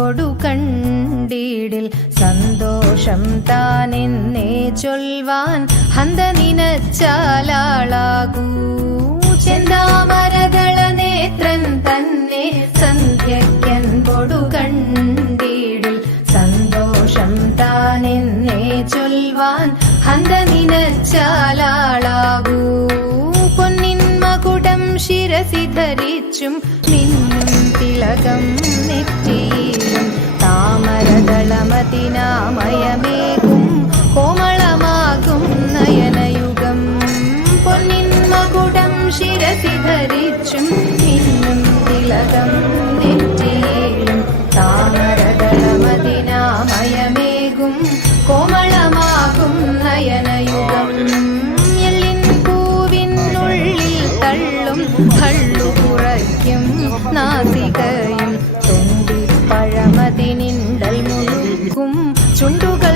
അൻപൊടു കണ്ടിടിൽ സന്തോഷം താനെന്നേ ചൊൽവാൻ ഹന്ത നിനച്ചാലാളാകൂ ചെന്താമരദള നേത്രൻ തന്നെ സന്ധ്യയ്ക്കൻപൊടു കണ്ടിടിൽ സന്തോഷം താനെന്നേ ചൊൽവാൻ ഹന്ത നിനച്ചാലാളാകൂ പൊന്നിൻ മകുടം ശിരസി ധരിച്ചും മിന്നും തിലകം നെറ്റിയിലും താമരദളമതിനാമയമേകും കോമളമാകും നയനയുഗം പൊന്നിൻ മകുടം ശിരസി ധരിച്ചും മിന്നും തിലകം നെറ്റിയിലും താമരദളമതിനാമയമേകും കോമളമാകും നയനയുഗം എല്ലിൻ പൂവിനുള്ളിൽ തള്ളും കള്ളു കുറയ്ക്കും നാസികയും തൊണ്ടിപ്പഴമതിനിണ്ടൽ മുഴുക്കും ചുണ്ടുകൾ